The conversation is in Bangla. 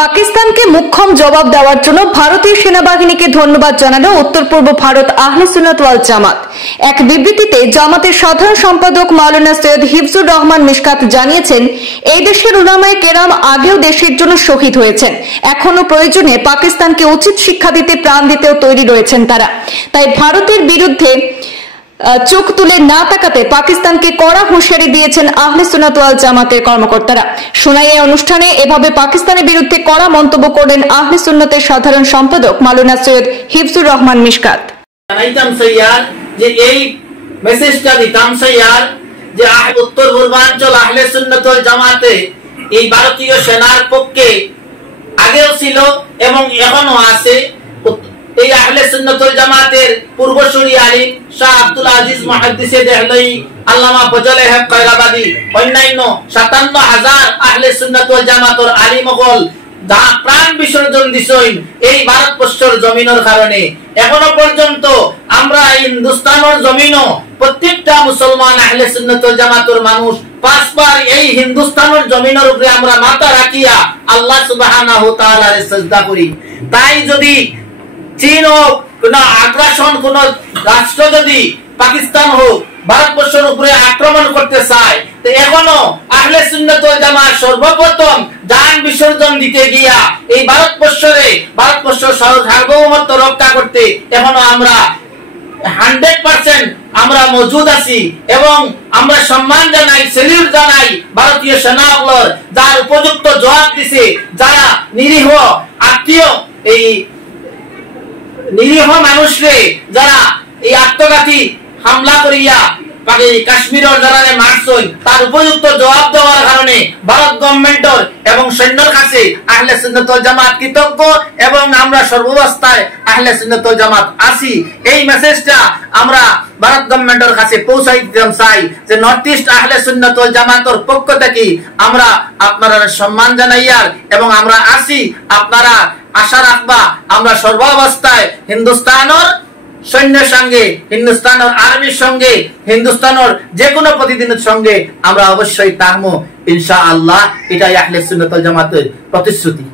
পাকিস্তানকে মুখ্যম জবাব দেওয়ার জন্য ভারতীয় সেনাবাহিনীকে ধন্যবাদ জানালো উত্তর পূর্ব ভারত আহলে সুন্নাত ওয়াল জামাত। এক বিবৃতিতে জামাতের সাধারণ সম্পাদক মাওলানা সৈয়দ হিফজুর রহমান মিশকাত জানিয়েছেন, এই দেশের উলামায়ে কেরাম আগেও দেশের জন্য শহীদ হয়েছেন, এখনো প্রয়োজনে পাকিস্তানকে উচিত শিক্ষা দিতে প্রাণ দিতেও তৈরি রয়েছেন তারা। তাই ভারতের বিরুদ্ধে চোখ তুলে না তাকাতে পাকিস্তানকে কড়া হুঁশিয়ারি দিয়েছেন আহলে সুন্নাত ওয়াল জামাতের কর্মকর্তারা। শোনাই এই অনুষ্ঠানে এভাবে পাকিস্তানের বিরুদ্ধে কড়া মন্তব্য করলেন আহলে সুন্নাতের সাধারণ সম্পাদক মাওলানা সৈয়দ হিফজুর রহমান মিশকাত। জানাইতাম স্যার যে এই মেসেজটা দিতাম স্যার যে উত্তর পূর্বাঞ্চল আহলে সুন্নাত ওয়াল জামাতে এই ভারতীয় সেনার পক্ষে আগেও ছিল এবং এখনো আছে। এই আহলে সুন্নাত ওয়াল জামাতের পূর্বসূরি আলিম শাহ আব্দুল আজিজ মুহাদ্দিসে দেহলভী, আল্লামা ফজলে হক কায়রাবাদী, অন্যান্য ৫৭,০০০ আহলে সুন্নাত ওয়াল জামাতের আলিমগল প্রাণ বিসর্জন দিছেন এই ভারতবর্ষের জমিনের কারণে। এখনো পর্যন্ত আমরা হিন্দুস্তানের জমিনও প্রত্যেকটা মুসলমান আহলে সুন্নাত ওয়াল জামাতের মানুষ পাঁচবার এই হিন্দুস্তানের জমিনের উপরে আমরা মাথা রাখিয়া আল্লাহ সুবহানাহু ওয়া তাআলার সিজদা করি। তাই যদি চীন হোক, কোন আগ্রাসন, কোন রাষ্ট্র যদি পাকিস্তান হোক ভারতবর্ষের উপরে আক্রমণ করতে চায়, তো এখনো আহলে সুন্নাত ওয়াল জামাত সর্বপ্রথম জান বিসর্জন দিতে গিয়া এই ভারতবর্ষের সার্বভৌমত্ব রক্ষা করতে এখনো আমরা 100% আমরা মজুদ আছি এবং আমরা সম্মান জানাই, সেলিউট জানাই ভারতীয় সেনাগুলোর, যার উপযুক্ত জবাব দিছে, যারা নিরীহ আত্মীয় এই নিরীহ মানুষরে যারা এই আত্মঘাতী হামলা করিয়া কাশ্মীরের যারা মারছেন তার উপযুক্ত জবাব দেওয়ার কারণে ভারত গভর্নমেন্টের এবং সৈন্যের কাছে আহলে সুন্নাত ওয়াল জামাত কৃতজ্ঞ এবং আমরা সর্বাবস্থায় আহলে সুন্নাত ওয়াল জামাত আছি। এই মেসেজটা আমরা ভারত গভর্নমেন্টের কাছে পৌঁছাই দিতে চাই যে নর্থ ইস্ট আহলে সুন্নাত ওয়াল জামাতের পক্ষ থেকে আমরা আপনারা সম্মান জানাইয়ার এবং আমরা আছি, আপনারা আশা রাখবা আমরা সর্বাবস্থায় হিন্দুস্তানের সৈন্যের সঙ্গে, হিন্দুস্তানের আর্মির সঙ্গে, হিন্দুস্তানের যে কোনো প্রতিনিধির সঙ্গে আমরা অবশ্যই থাকবো ইনশাআল্লাহ। এটাই আহলে সুন্নাত ওয়াল জামাতের প্রতিশ্রুতি।